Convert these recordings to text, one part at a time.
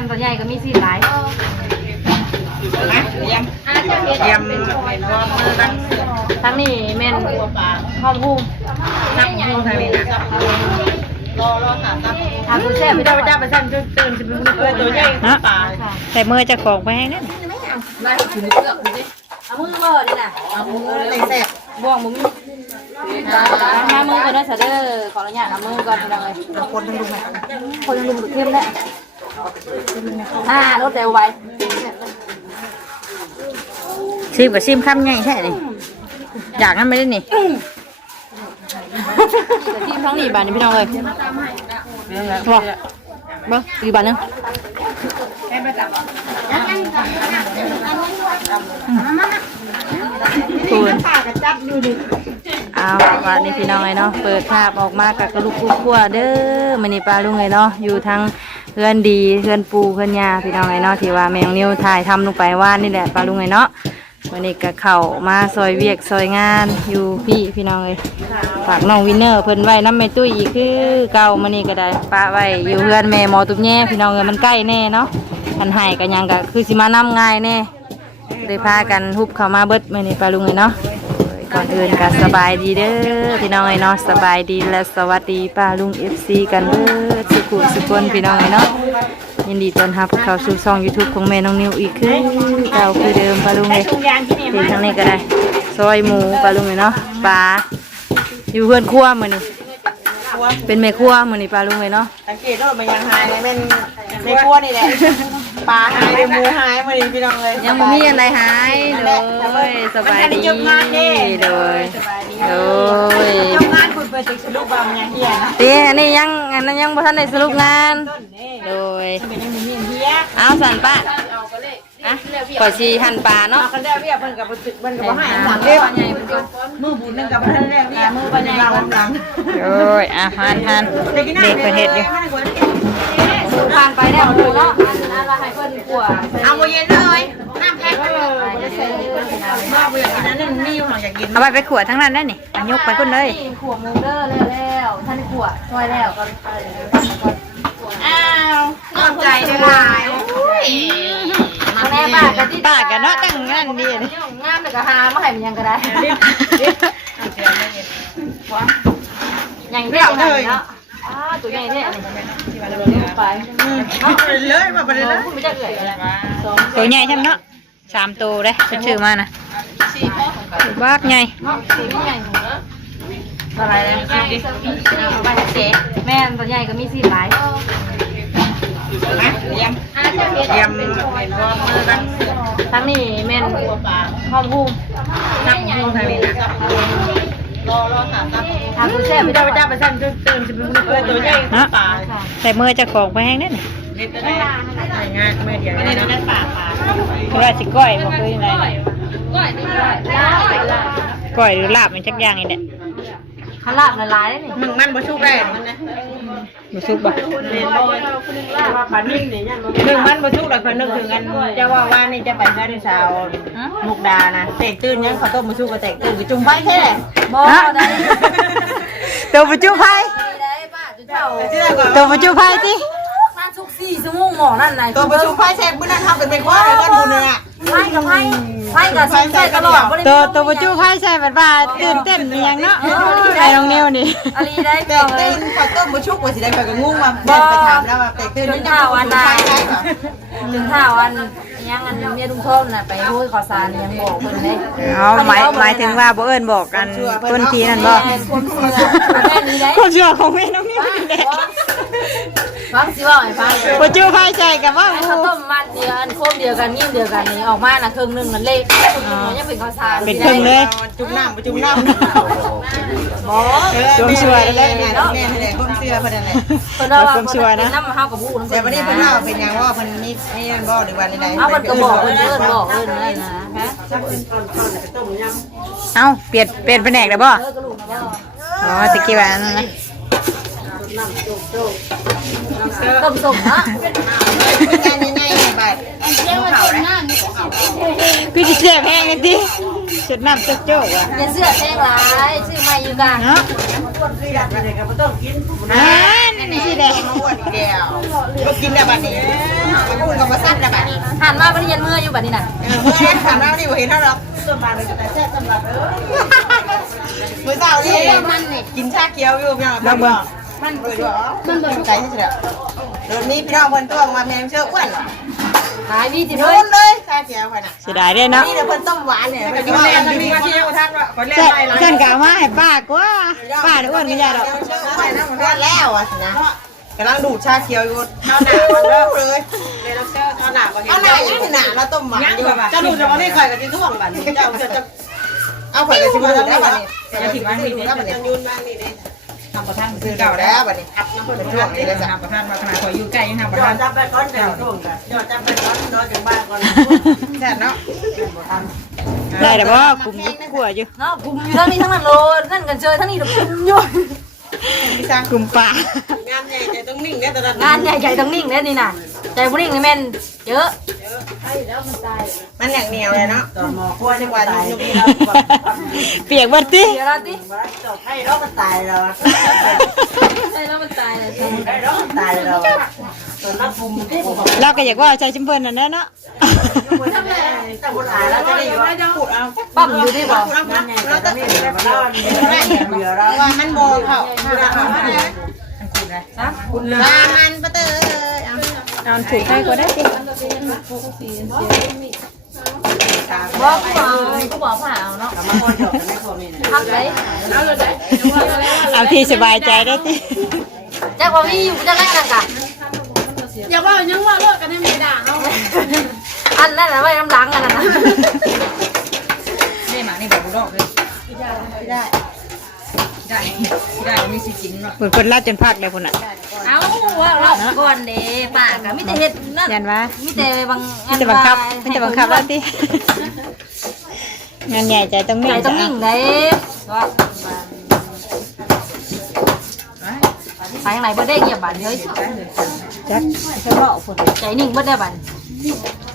นตัวใหญ่ก็มีสีหลายนะเยี่ยมเยี่ยมเป็นรอบมือกันทั้งนี้แม่นหอมฮูมนับมือทางนี้นะรอรอค่ะครับทางคุณแซ่บพี่ไม่เจ้าได้พระเจ้าประชันตื่นตื่นสิบมือเออตัวใหญ่ป่าแต่มือเจะของไปให้นั่นได้ถึงเปลือกดูดิเอามือเบอร์ดิน่ะเอามือเลยแซ่บบ่วงมุ้งมามือก่อนนะเสด็จขออนุญาตเอามือก่อนพี่น้องเลยเอาคนทั้งลุงไหมคนยังลุมดูเข้มแหละ อ่ารถเร็วไวชิมกับชิมคำใหญ่แค่นี้อยากนั่นไม่ได้นี่แต่ที่ท้องหนีบานนี่พี่น้องเลยบอกเบอร์อีกบานนึงคุณเอาวันนี้พี่น้องไงเนาะเปิดภาพออกมากับกระลุกคู่ขั้วเด้อมันนี่ปลาลุงไงเนาะอยู่ทาง เพื่อนดีเพื่อนปูเพื่อนยาพี่น้องไงเนาะที่ว่าแมงนิ้วถ่ายทำลงไปว่านนี่แหละปลาลุงไงเนาะวันนี้ก็เข้ามาซอยเวียกซอยงานอยู่พี่พี่น้องเลยฝากน้องวินเนอร์เพิ่นไว้น้ำแม่ตุ้ยอีกคือเก่ามันนี่ก็ได้ปะไว้อยู่เพื่อนแม่หมอตุ้มแย่พี่น้องเอ้ยมันใกล้แน่เนาะคันหายกันยังก็คือสิมานํง่ายแน่ได้พากันฮุบเข้ามาเบิดมื้อนี้ปลาลุงเลยเนาะ ก่อนอื่นก็สบายดีเด้อพี่น้องเอ้ยเนาะสบายดีและสวัสดีป้าลุง FC กันเด้อสุขุสุขคนพี่น้องเอ้ยเนาะยินดีต้อนรับเข้าสู่ช่อง YouTube ของแม่น้องนิวอีกคือเก่าคือเดิมปลาลุงเลยที่ทางนี้ก็ได้ซอยหมูปลาลุงเลยเนาะปลาอยู่เพื่อนครัวมื้อนี้เป็นแม่ครัวมื้อนี้ปลาลุงเลยเนาะสังเกตว่ามันยังหายเป็นในครัวนี่แหละ ปลาหายในหมูหายมาดิพี่น้องเลยยังบ่มีอะไรหายเลยสบายดีเลยโดยจบงานคุณเปิดติ๊กสรุปบางอย่างเฮียนะตีอันนี้ยังอันนั้นยังบ่ทันได้สรุปงานต้นนี่โดยเป็นยังมีเฮียเอาสันป้าอะขอชีหั่นปลาเนาะเอากันได้เรียบเพิ่นกับเพิ่นกับบ่ให้สั่งเรียบมือบุญนึงกับท่านแรกเนี่ยมือปัญญาลำหลังโอ้ยอะหั่นหั่นเด็กประเทศอยู่ ผ่านไปแล้วเลยเนาะอันละให้เพิ่นกลัวเอาโมเย็นเลยน้ำแพ็คเลยมาบ่อย่ากกินนั้นมันมีอยู่หลังอยากกินเอาไปไปขวดทั้งนั้นได้นี่อะยกไปคนเลยขวบมูเดอร์แล้วแล้วท่านขวบช่วยแล้วก็อ้าวขอบใจด้วยลายอุ้ยแม่ป้ากันที่ป้ากันเนาะตั้งงานดีนี่งามแต่ก็หามาให้มันยังก็ได้ยังเรียกเลยเนาะ ตัวใหญ่เนี่ยไปเลยมาไปเลยนะคุณไม่จะเอื่อยอะไรตัวใหญ่ใช่ไหมเนาะสามตัวเลยไปชื่อมานะบ้ากใหญ่เนาะสีใหญ่หัวอะไรนะไปเจ๊แม่ตัวใหญ่ก็มีสีหลายเยี่ยมเยี่ยมเป็นรอบมือกันทั้งนี้แม่นหอมฮูมนับมือทางนี้นะ รอรอค่ะครับทางคุณแซ่บพี่เจ้าพระเจ้าประชันตื่นตื่นสิบมือเออตัวใหญ่ป่าแต่มือจะของไปแห้นั่นนี่เล็ดได้ง่ายมือเดียวนี่นั่นป่าป่าคือว่าสิก้อยบ่เคยอะไรก้อยนี่ก้อยก้อยหรือลาบมันชักอย่างนี่แหละขลาบละลายนี่มึงมันบ่ชุกแรงมันนะ บ่ซุกบ่เรียนบ่ว่าปานิ่งนี่ยันบ่ถึงมันบ่ชุกหรอกเพิ่นนึกถึงกันจะว่าว่านี่จะไปแค่ในสาวมุกดานะแตกตื่นยังข้าวต้มบ่ชุกก็แตกตื่นก็จุ่มไปแค่บ่ได้ตัวปัจจุไพได้ป้าจุเจ้าเชื่อก่อนตัวปัจจุไพสินั่นทุกสี่ชั่วโมงหมอนั่นไหนตัวบ่ชุกไผแซ่บมื้อนั้นเฮาเป็นเป็นควายกันบุญนึงอะไพ่กับไพ่ ไพ่กับสิงใส่ตลอดบ่ได้ตัวตัวปัจจุไพใช่แบบว่าตื่นเต้นอหย่างเนาะไอ้น้องนิวนี่อาลีได้แตเก่ากเลตื่ยนข้าวต้มบ่ชุกว่าสิได้ข้อยก็งงว่าไปถามแล้วว่าแตกตื่นถึงข่าวอันใดถึงข่าวอันยังอันเนี่ยลุงท่อมน่ะไปห้วยขอสารยังบอกเพิ่นได้เอาหมายหมายถึงว่าบ่เอิ้นบอกกันต้นทีนั่นบ่ความเชื่อแม่นี้ได้ความเชื่อของแม่น้องนิวนี่แหละ ฟังสิว่าให้ฟังปัจจุไพใช่กับว่าไอ้ข้าวต้มมัดเดียวอันโคมเดียวกันนิ่มเดียวกันนี่ออกมาน่ะครึ่งนึงมันเล็กยังเป็นข้าวสารเป็นครึ่งเลยจุ่มน้ำบ่จุ่มน้ำบ่จุ่มเชื่อได้เนาะแม่นี่แหละความเชื่อเพิ่นนั่นแหละเพิ่นว่าเป็นน้ำเฮากับบูน้ำแต่วันนี้เพิ่นว่าเป็นหยังว่าเพิ่นมีไอ้นั่นบ่หรือว่าใดๆเอามันก็บอกเพิ่นเอิ้นบอกเอิ้นนั่นนะฮะเอ้าเปลี่ยนเปลี่ยนแผนกแล้วบ่เออกระลูกนะบ่อ๋อตะกี้ว่านนั้นนะ ต้มส้มเนาะการยังไงบาดเขาได้พี่สิเจ็บแห้งนี่ติสุดน้ำโจ๊กๆอะอย่าเสื้อแพงหลายชื่อใหม่อยู่กันเนาะนั่นนี่สิแดงอ้วนแก้วกินได้บัดนี้พูดกับมาสั้นนะบัดนี้หันมาบ่ได้ยันเมื่ออยู่บัดนี้น่ะเมื่อถามเราดิบ่เห็นเท่าหรอกต้นบานเลยแต่แซ่บต้นบานเออมื้อเช้านี่กินชาเขียวอยู่พี่องบ้างบ่ มันเปิดอยู่อ๋อมันเปิดใจใช่ไหมเดี๋ยวนี้พี่น้องเพิ่นตัวมาแมงเชื่ออ้วนหรอขายมีสิโดนเลยชาเขียวค่ะน่ะเสียดายเด้เนาะนี่เดี๋ยวเพิ่นต้มหวานเนี่ยมันจะมาแรงดีที่ยังทักว่าคนแรกเส้นไปแล้วเส้นกะมาให้ป้ากว่าป้าด้วนกันยาดอกเชื่ออ้วนนะมันร้อนแล้วอะนะกำลังดูดชาเขียวอยู่ข้าวหนามันเริ่มเลยเลยเราเชื่อข้าวหนาข้าวหนายังหนาเราต้มหวานอยู่จะดูจะมาได้ข่อยกับที่ท่วงบัดนี้เจ้าจะเอาข่อยกับชิมดูได้บัดนี้จะถึงบ้านนี่ได้บัดนี้ยืนบ้านนี่ได้ ทำประทานซื้อเก่าแล้วบัดนี้อัพน้ำเป็นช่วงนี้เลยจ้ะทำประทานมาขนาดคอยอยู่ใกล้ยังทำประยอทาดนจับไปก้อนเดียวช่วงกันยอดจับไปก้อนนอนจากบ้านก่อนแซ่บเนาะได้แต่ว่าคุมขวอยู่เนาะคุมอยู่ทั้งนี้ทั้งนั้นโลนั่นกันเจอทั้งนี้ดอกคุมอยู่ พี่ช้างคุมป่างานใหญ่ใจต้องนิ่งเนี่ยตอนนั้นงานใหญ่ๆต้องนิ่งแน่นี่น่ะใจบ่นิ่งนี่แม่นเยอะมันอย่างเหนียวเลยเนาะตอนหมอขั้วดีกว่ายุ่งๆเราเปียกเบัดติเดี๋ยวเราติให้เรามันตายแล้วใช่แล้วมันตายเลยให้เรามันตายแล้ว ตอนนั้นภูมิภูมิเราก็อยากว่าใจชิมเพิ่นนั่นแหละเนาะแต่คนตายแล้วจะได้อยู่พูดเอาปั๊มอยู่ที่บ่เราจะไม่แบบเราเบื่อเราว่ามันโบเขาคุณลามันปะเตยนอนผูกให้ก็ได้สิบ่กูบอกกูบอกผ่าเอาเนาะพักเลยเอาที่สบายใจได้ติจักว่ามีอยู่จักแรกนั่นกะ อย่าว่ายังว่าเลิกกันให้มีด่าเอาอันนั้นน่ะไว้น้ำหลังอันนั้นน่ะนี่มานี่แบบบุดอกเลยได้ได้ได้มีสิจินเนาะเพิ่นเพิ่นลาดจนพักเลยพุ่นน่ะเอาว่าเราก่อนเด้ป้าก็มีแต่เฮ็ดนั่นยันว่ามีแต่บางมีแต่บังคับมีแต่บังคับแล้วติงานใหญ่ใจต้องใจนิ่งต้องนิ่งเด้ว่าไปทางไหนบ่ได้เงียบบัดเฮ้ย จักใจนิ่งบ่ได้บัด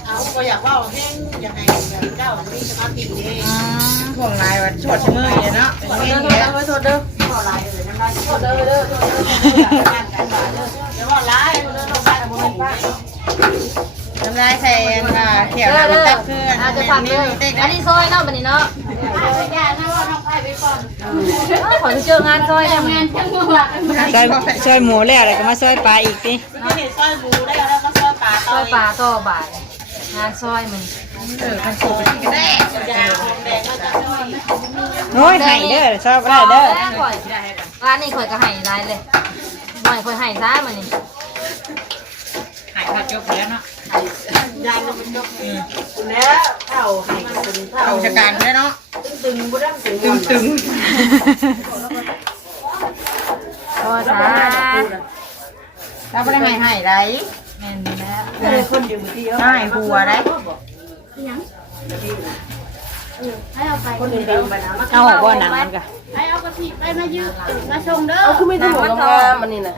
เอาก็อยากว่าเพลงยังไงเจ้ามีสมาธิดีอืมช่วงลายวันชดมือเนาะเป็นเพลงเนี้ยไว้โทษเด้อเดี๋ยวว่าลายน้ำลายใส่ค่ะเขียวเด้อเด้อตับขึ้นอาจจะฟังเด้ออันนี้ซอยเนาะบัดนี้เนาะอย่านะว่าน้องไผ่ไปก่อน ขอเจองานซอยได้มั้ยจังหวะซอยซอยหมูแล้วแล้วก็มาซอยปลาอีกตินี่ซอยบูได้แล้วก็ซอยปลาซอยปลาต่อบาทงานซอยมันเออมันสูงกันแน่ยาวแดงก็จะโอ้ยให้เด้อชอบได้เด้อข่อยร้านนี้ข่อยก็ให้รายเลยหน่อยข่อยให้ซะมื้อนี้หายขาดจบแล้วเนาะ ยางมันจบแล้วเท่าให้คุณเท่าจัดการได้เนาะตึงบุ้มตึงตึงตึงโอ้ซะเราไม่ได้ให้ให้ไรแม่นแล้วให้หัวได้ให้เอาไปเอาออกบ่หนังมันก็ให้เอากระถิ่ไปมายืมมาชงเด้อมันมันทองมันนี่น่ะ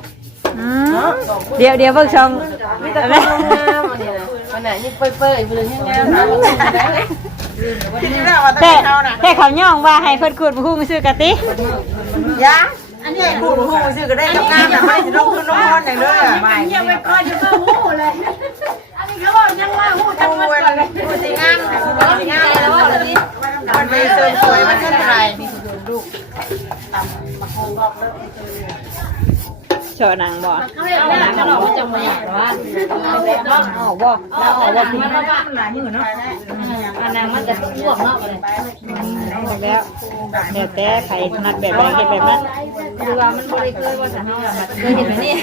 อืมเดี๋ยวเดี๋ยวเบิ่งช่องอะไรมันนี่น่ะมันน่ะยิ่งเปื่อยๆเบิ่งยังงามแต่แต่เขาย่องว่าให้เพิ่นขูดบ่ฮู้มือซื้อกะติยาอันนี้พูดพูดซื้อก็ได้กับงานแต่ไม่ได้ลงทุนลงทุนอย่างเด้อไม่เงียบไปก่อนจะมาหูเลย อันนี้เขาบอกยังว่าหูจังพูมันดก่อนเลยพูดสิงามพูดสิงามแล้วว่าเลยนี่ มันไม่เสริมสวยมันเท่าไหร่ โชว์หนังบ่เขาเรียกว่จะมาอยากว่าเอาออกบ่เอาออกบ่พี่มันมาบ้าหลายมือเนาะอันนั้นมันจะท่วมเนาะเลยเอาออกแล้วเดี๋ยวแต่ไผนัดแบบใดเฮ็ดแบบนั้นคือว่ามันบ่ได้เคยว่าจะเฮาล่ะเคยเห็นไหมนี่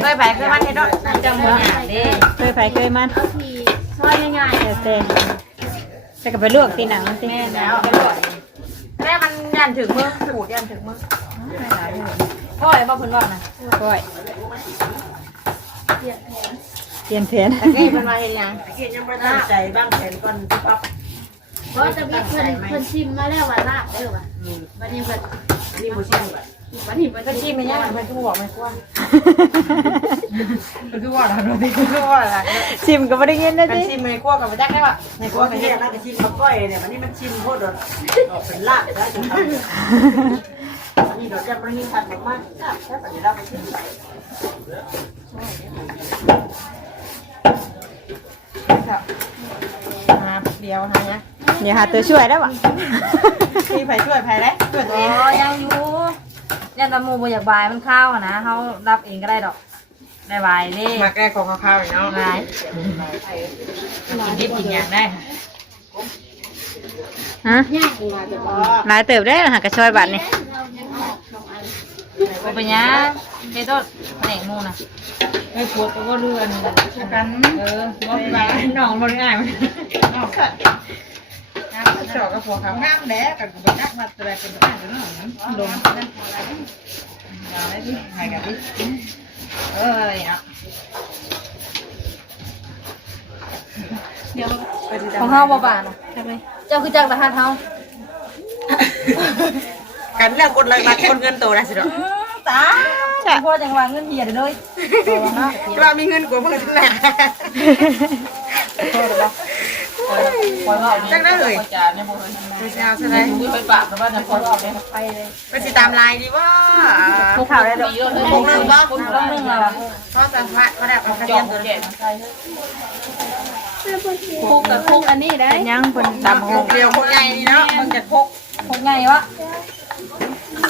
เคยไปเคยมันเห็นด้วยจังบ่อยากเด้เคยไผเคยมันทีซอยง่ายเดี๋ยวแต่จะก็ไปลวกตีหนังสิแม่แล้วแม่มันยันถึงมือขูดยันถึงมือ พ่อยบ่เพิ่นว่าน่ะก้อยเปลี่ยนแผนนี่มันมาเห็นยังเกียยังไม่ตั้งใจบ้างแผนก่อนปั๊บๆเพราะจะมีเพิ่นเพิ่นชิมมาแล้วว่าลาบเด้อว่ะวันนี้เพิ่นนี่ผู้ชิมวันนี้เพิ่นก็ชิมไม่ยากมันก็บอกไม่กว้างมันคือว่าเราเราคือว่าอะไรชิมก็บ่ได้ยินนะมันติชิมไม่กว้างกับไม่จักได้ป่ะไม่กว้างไม่ได้น่าจะชิมกับก้อยเนี่ยวันนี้มันชิมโคตรออกเป็นลาบได้ถึ อันนี้เราจะไม่มีการบอกว่าจัแค่ปัจเราไปที่ไหนหาเดียวหาะเนี่ยหาตัวช่วยได้ปะมีไผช่วยไผได้ช่วยตัวโอ้เองยังอยู่เนี่ยตะมูบอยากบายมันเข้าวนะเขารับเองก็ได้ดอกได้บานี่มาแก้ของข้าวอย่างเนาะบายกินดิบกินอย่างได้ฮะหลายเติบได้หรอหะกระชวยบัตรนี่ บ่เป็นหยังเฮ็ดโตดแหน่งหมูน่ะไม่ปวดก็เรือนกันเออบ่ไปน้องบ่ง่ายมันน้องค่ะน้ำสอกกับผัวเขางามแด้กับบ่นักมาแต่เป็นบ้านเนาะลงนั่นเอาได้ดิให้กันดิเอ้ยอะเดี๋ยวไปดูของเฮาบ่บาดน่ะเจ้าคือจักรหัสเฮา กันเรื่องกดเลยมาคนเงินโตได้สิเนาะตาจ้ะพ่อจังว่าเงินเฮียเด้อเลยโตเนาะเรามีเงินกว่าเพิ่นแหละคอยว่าจังได้เลยจาเนี่ยบ่เคยไปเอาซะเลยมือไปปากแต่ว่าจะคอยว่าเนี่ยไปเลยไปสิตามลายดีว่าภูเขาได้ดอกพกนึงบ่คุณต้องนึ่งแล้วเพราะสัมภาษณ์เขาได้เอากระจเทีอยมมตัวเจ็นี้ดใส่คุกกับคุกอันนี้ได้ยังเป็นตำหพงกเดียวพกใหญ่นี่เนาะมึงจะพกพกไงวะ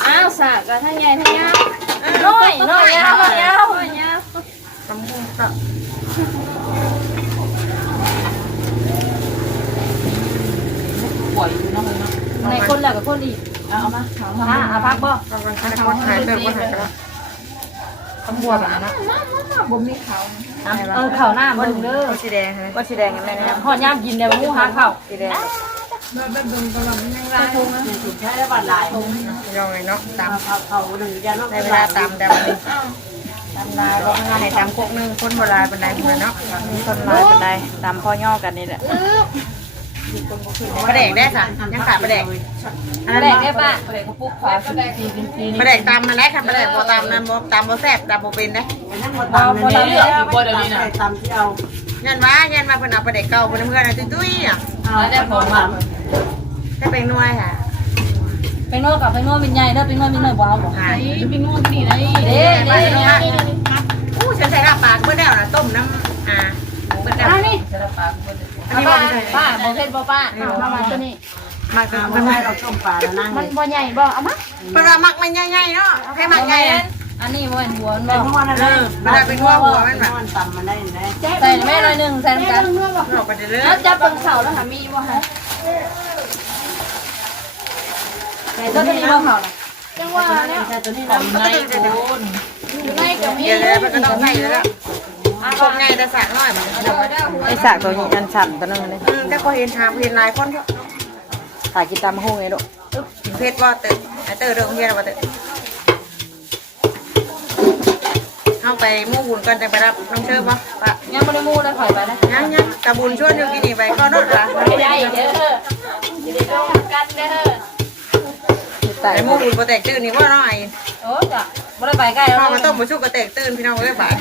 อ้าวสากกับทั้งใหญ่ทั้งยาวน้อยน้อยยาวน้อยยาวน้อยยาวตำหูก็ป่วยอยู่น้องเนาะในคนแล้วกับคนอีกเอามาเอามาเอาพักบ่กำลังใช้คนหายเติมคนหายไปแล้วคำบวชนะเออข่าหน้ามาดูเด้อสีแดงใช่ไหมก็สีแดงกันแม่เนี่หอดย่ามกินเดี๋ยวมูหาข้าสีแดง ใช้ได้บัตรหลายยังไงเนาะตามเขาเขาหรือยันในเวลาตามแต่วันนี้ตามลาเราไม่ให้ตามพกนึงคนโบราณเป็นไรคนเนาะต้นไม้เป็นไดตำพ่อย่อกันนี่แหละประเด็กได้ค่ะยังขาดประเด็กแระเด็กได้ป่ะแรกก็ปุ๊บขวาสิบสี่สิบสี่ประเด็กตามมาแล้วค่ะประเด็กพอตามนั้นบ่ตามบ่แซ่บตามบ่เป็นได้เราพอเราเลือกพอเดี๋ยวนี้นะเงินว่าเงินมาเพิ่นเอาประเด็กเก่าเพิ่นเพื่อนอะไรตุ้ยอะ เอาได้ผมมาให้เป็นหน่วยค่ะเป็นนวดกับเป็นนวดเป็นใหญ่เด้อเป็นนวดเป็นหน่อยบ่เอาบ่หายเป็นงูที่ไหนเด้เด้อู้ฉันใส่ลาปากเพิ่นแล้วนะต้มน้ำอ่าเพิ่นแล้วอันนี้จะรับปากอันนี้ป้าบ่ใส่ป้าบ่เผ็ดบ่ป้ามามาตัวนี้มักเพิ่นให้เราต้มปลาแล้วนั่งมันบ่ใหญ่บ่เอามาเพิ่นว่ามักมันใหญ่ๆเนาะให้มักใหญ่ อันนี้มันหัวมันบ่เออเวลาเป็นหัวหัวมันแบบใส่แม่หน่อยนึงใส่กันออกไปเรื่อยแล้วจับเบิ่งเสาแล้วหามีบ่ฮะใส่ตัวนี้บ่เขาน่ะจังว่าแล้วของในโคนอยู่ในก็มีเดี๋ยวเลยมันก็ต้องใส่แล้วพกไงแต่สักน้อยมันไอ้สากตัวนี้อันสั่นตัวนึงเลยอืมแต่พอเห็นทางเห็นหลายคนก็ถ่ายกินตำหงไงลูกเพชรว่าตึกไอ้เตอร์เรื่องเฮียว่าตึก เข้าไปมู่บุญก่อนจะไปรับน้องเชิญปะปะยังบ่ได้มูได้ข่อยไปนะยังยังตะบุญชวนอยู่กินนี่ไปก็นดละไม่ได้เด้อสิได้ร่วมกันเด้อใส่ไอ้มู่บุญโปรแตกตื่นนี่ว่าน้อยโอ้จ้ะบ่ได้ไปใกล้แล้วพ่อมาต้มมาชุกกระแตกตื่นพี่น้องเอ้ยบ่าย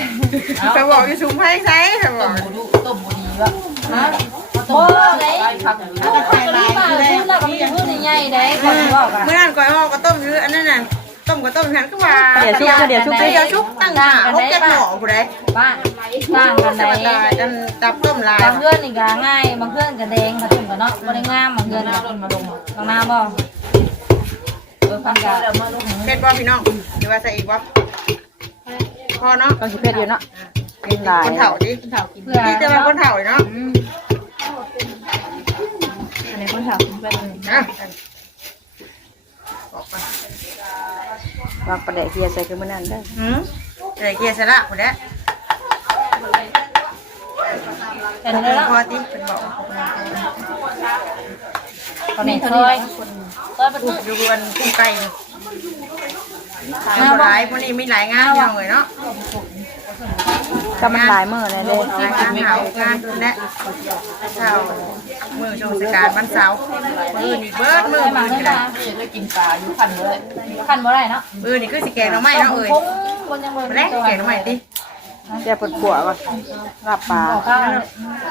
ไปบอกอยู่ชุมไพ่ใช้ไปบอกดูต้มบ่ดีวะฮะบ่ได้ผักเอาแต่ไข่ลายพูดแล้วก็มีพูดใหญ่ๆได้ก่อนสิบอกอะ มก็ต้มฉันก็ว่าเดี๋ยวชุบเดี๋ยวชุบเดี๋ยวชุบตั้งหน้าหกเจ็ดหม้อผู้ใดบ้านต่างกันธรรมไหนดาจันตับต้มลายบางเพื่อนนี่ก็ง่ายบางเพื่อนก็แดงมาตุ่มกันเนาะบ่ได้งามบางเพื่อนก็มาลงบางหน้าบ่เออพันกะเพชรบ่พี่น้องหรือว่าใส่อีกบ่พอเนาะก็สิเพชรอยู่เนาะกินคนเฒ่าดิคนเฒ่ากินนี่จะเป็นคนเฒ่าเนาะอันนี้คนถามอะ วางประเดี๋ยวเฮียใส่ขึ้นมานั่นได้หืมใส่เกียร์สละผู้ใดเห็นแล้วพอติเป็นบอกตอนนี้ซอยซอยประตูอยู่บนกุ้งไก่งานหลายพวกนี้มีหลายงานอย่างเลยเนาะก็ ก็มันหลายมื้อเลยเด้งานงานเหางานและเช้ามือโชว์สการวันเสาร์มือนี่เบิดมือมืมาอได้นี่มานะจะกินปลาอยู่คันบ่ได้คันบ่ได้เนาะมือนี่คือสิแกงหน่อไม้เนาะเอ้ยแรกแกงหน่อไม้ติเดี๋ยวเพิ่นขัวก่อนลาบปลาข้าว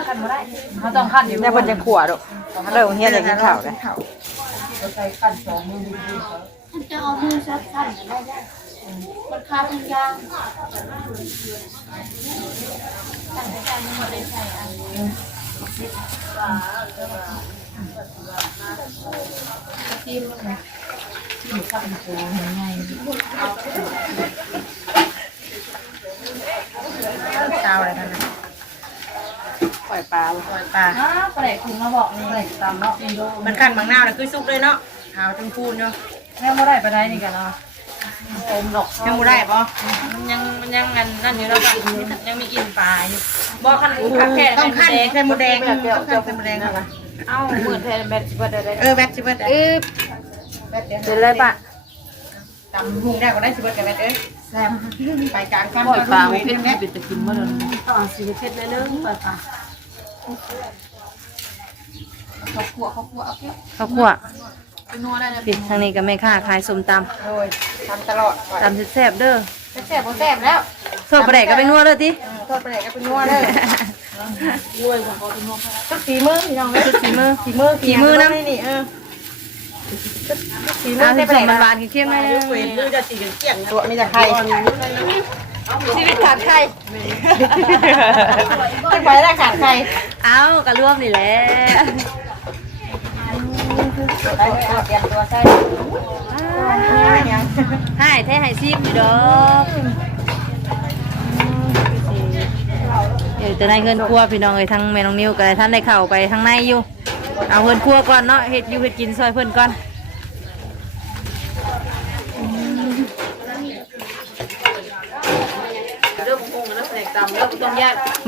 คันบ่ได้เขาต้องคันอยู่เดี๋ยวเพิ่นจะขัวลูกเริ่มเฮียจะกินข้าวเลยใส่คันสองมือมันจะเอามือซัดสั่นได้ได้ มันคาทุกอย่างตั้งใจมันบ่ได้ใส่อันเจ้าอะไรนั่นนะปล่อยปลาปล่อยปลาอ้าวปลาไหลคุณมาบอกนี่ปลาไหลตำเนาะมันขั้นบางหน้าวแล้วคือสุกเลยเนาะขาวจนพูนเนาะแม่บ่ได้ปลาไหลนี่กันเนาะ อมดอกยังบ่ได้ปะมันยังมันยังงันนั่นอยู่แล้วก็ยังมีกลิ่นปลาอยู่บ่คันคันแค่ต้องขั้นแดงไข่มดแดงต้องขั้นไข่มดแดงค่ะเอ้าเหมือนแทนแบตเบิดได้เออแบทชิเบิร์ดเอ๊ะแบทเดี๋ยวเสร็จเลยปะตำหุงได้ก็ได้ชิเบิร์ดกับแบทเอ้ยแซ่บไปกลางขั้นปล่อยปลาเเป็นแบทเป็นตะกินบ่เลยต่อสิเผ็ดเลยเด้อปล่อยปลาเขาขัวเขาขัวโอเคข้าวคั่ว ไปนัวได้นะปิดทางนี้ก็แม่ค้าขายส้มตโดยทำตลอดำตำแซ่บๆเด้อแซ่บบ่แซ่บแล้วโซบะแดกก็ไปนัวเลยติทอดปลาแดกก็เป็นนัวเลยก็ฝีมือพี่น้องเลยฝีมือฝีมือฝีมือนะนี่เออฝีมือะอได้ผไปสไหนมนะหวานๆเค็มๆหน่อยนึงฝีมือจะสีเกี่ยงตัวมีแต่ไข่ชีวิตขาดไข่ขึ้นไปได้ขาดไข่ เอ้าก็รวมนี่แหละ ได้เตรียมตัวใส่ให้แท้ให้ซิมอยู่ดอกเดี๋ยวจะได้เงินครัวพี่น้องเอ้ยทั้งแม่น้องนิวกับท่านได้เข้าไปทางในอยู่ เอาเงินครัวก่อนเนาะเฮ็ดอยู่เฮ็ดกินซอยเพิ่นก่อน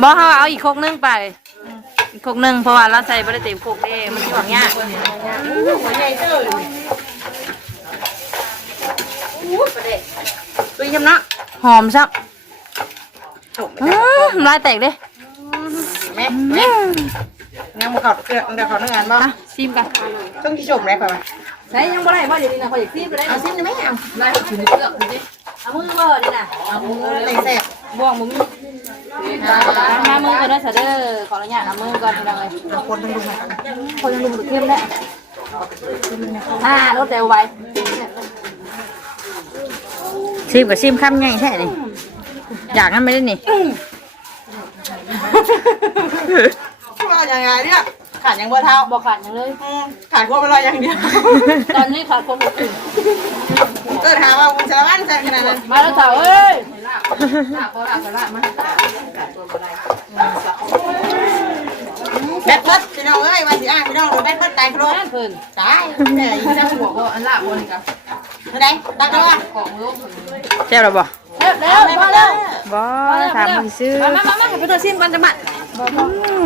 บ่เฮาเอาอีกครกนึงไป อีกครกหนึงเพราะว่าเราใส่บ่ได้เต็มครกเด้มันสิหวังยากหัวใหญ่เจ้ยตัวยำเนาะหอมซับจุ่มอื้อน้ำลายแตกเด้แม่แม่ยังมาเขาเกลือเดี๋ยวเขาเนื้ออันบ่อะซิมกันต้องที่จุ่มเลยค่ะใส่ยังบ่ได้บ่เดี๋ยวนี้นะขออยากซีไปได้เอาซิมได้ไหมเอาไล่ถึงเลือกดูดิเอามือบ่ดิน่ะเอาเต็งแซ่บบ่วงมึง มามือก่อนนะซะเด้อขออนุญาตเอามือก่อนพี่น้องเอ้ยคนต้องดูมาคนยังดูเข้มแล้วอ่ารถเร็วไวซิมกับซิมคำใหญ่แท้นี่อยากงั้นไม่ได้นี่ว่าอย่างไงเนี่ยขาดยังเบอร์เท้าบ่ขาดหยังเลยขาดพวกเป็นรอยอย่างเดียวตอนนี้ขาดคนอื่นเออถามว่าคุณสารวัตรใส่ขนาดนั้นมาแล้วสาวเอ้ย แบทเพิร์ดพี่น้องเอ้ยวันที่อ้างพี่น้องโดนแบทเพิร์ดตายครบนั่นเพิ่นตายแต่อีกจะหัวบ่อันละบ่นี่ก็เท่าไหร่ตักแล้วอะของลูกเจ้าหรอบ่แล้วแล้วมาแล้วบ่ถามมึงซื้อมามามาให้ไปตัวซิมกันจังบัดอื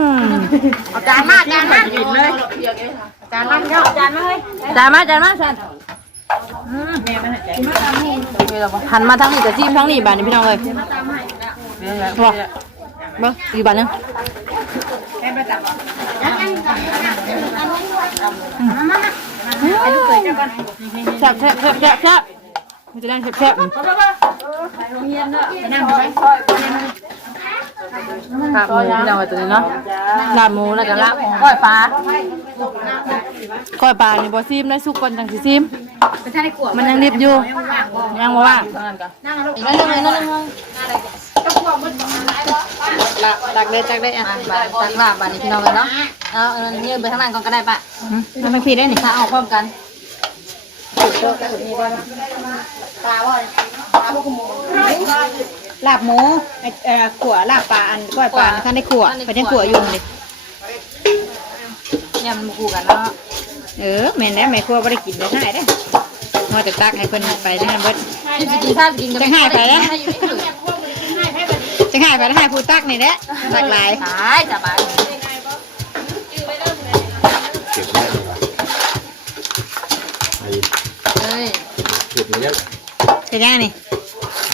มเอาจานมาจานมาหยิบเลยจานมาเนาะจานมาเฮ้ยจานมาจานมาสันแม่มันหายใจ หันมาทางนี้กับซิมทางนี้บาดนี้พี่น้องเอ้ยบ่เบิ่งอีกบาดหนึงแค่ไปจับแซ่บแซ่บแซ่บแซ่บแซ่บมันจะได้แซ่บแซ่บลาบหมูพี่น้องเอ้ยตัวนี้เนาะลาบหมูแล้วก็ลาบก้อยปลาก้อยปลานี่บ่ซิมได้สุกก่อนจังสิซิม มันยังดิบอยู่ ยังบ่ว่างนั่งอีกนั่นนึงนั่นนึงลักลักได้จักได้อะบาดตักลาบบาดนี้พี่น้องเลยเนาะเอาเออยืนไปทางนั้นก่อนก็ได้ปะมันไม่ผิดได้นี่ถ้าเอาพร้อมกันลาบหมูเอ่อขัวลาบปลาอันก้อยปลาท่านได้ขัวไปยังขัวอยู่เลยเนี่ยมันคู่กันเนาะ เออแม่นแล้วแม่ครัวบ่ได้กินได้ง่ายเด้อมาแต่ตักให้เพิ่นไปนั่นเบิดจะกินข้าวกินกันจังหายไปแล้วจังหายไปแล้วให้ผู้ตักนี่แหละตักหลายตายจ้ะบาดเก็บได้เลยวะไอ้เอ้ยเก็บมาเยอะเป็นยังนี่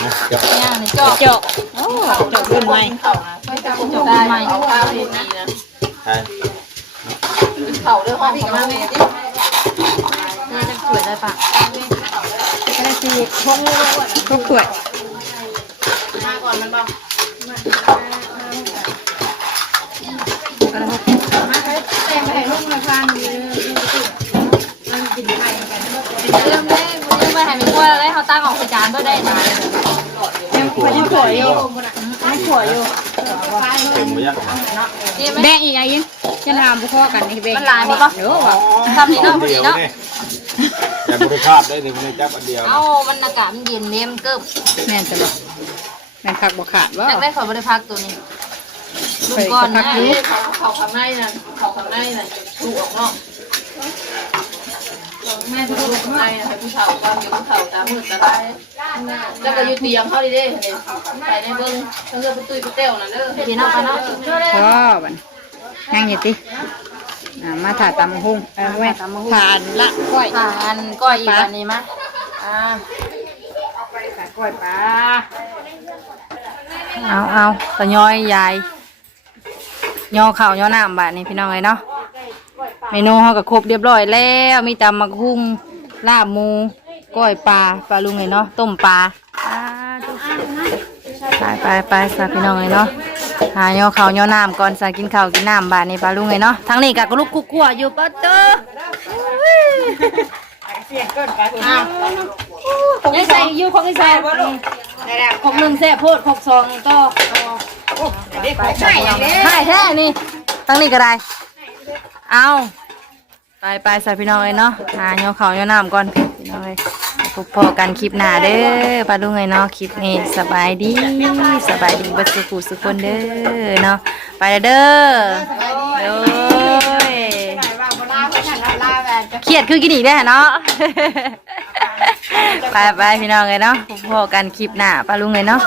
นะเก็บเนี่ยนี่จอกเจาะโอ้เจาะขึ้นใหม่จอกได้ไหมเอาข้าวดีนะใช่ เข่าด้วยห้องของเราเนี่จะสวยได้ปะก็ได้สิพงทุกถ้วยมาก่อนมันบอกเริ่มได้เริ่มไปหายมีกล้วยแล้วได้เขาตั้งออกจานก็ได้นะยังขัวอยู่ยังขัวอยู่เต็มไปยังแบ่งอีกไงยิน จะทำพวกกันนี่แบ่งมันหลายบ่ปะ เดี๋ยวว่ะทำนี่เนาะพอเดีดียวเนาะนี่แต่บริภาพได้หนึ่งในจับอันเดียว เอามันอากาศมันเย็นเนี่ยมันเกิบแม่นจะบ่แม่นคักบ่ขาดว่าอยากได้ขอบริพักตัวนี้ลูกก้อนคันะกอยู่เขาข้างในน่ะเขาข้างในน่ะดูออกนอกแม่ดูข้างในน่ะให้ผู้เฒ่าความอยู่ผู้เฒ่าตามืดตาลายแล้วก็อยู่เตียงเขาดิเด้เนี่ยไปในเบิ่งทั้งเรื่องประตูประเต้วน่ะเด้อพี่น้องกันเนาะก็บัน ยังอยู่ติอ่ามาถ่ายตำหุ่งเออแม่ผ่านละก้อยทานก้อยอีกอันนี้มะอ่าก้อยปลาเอาเอาตะย้อยยายย่อข้าวย่อน้ำบาดนี้พี่น้องเลยเนาะเมนูเขาก็ครบเรียบร้อยแล้วมีตำมักหุ่งลาบหมูก้อยปลาปลาลุงเลยเนาะต้มปลาอ่าดูไปไปไปสาพี่น้องเลยเนาะ หาย่อข้าวย่อน้ำก่อนสากินข้าวกินน้ำบาดนี้ปลาลุงเลยเนาะทั้งนี้ก็กลุกกุ๊กกัวอยู่ปะเตออ้าวของไอ้ใส่อยู่ของไอ้ใส่ของหนึ่งแซ่โพดของสองก็ใช่อย่างนี้ใช่แท้นี่ทั้งนี้ก็ได้เอาไปไปใส่พี่น้องเลยเนาะหาย่อข้าวย่อน้ำก่อนพี่น้องเลย พบพอกันคลิปหน้าเด้อปลาลุงเลยเนาะคลิปนี้สบายดีสบายดีบัดสุขุสุขคนเด้อเนาะไปเด้อเด้อเครียดคือกินอีกได้เนาะไปไปพี่น้องเลยเนาะพบพอกันคลิปหน้าปลาลุงเลยเนาะ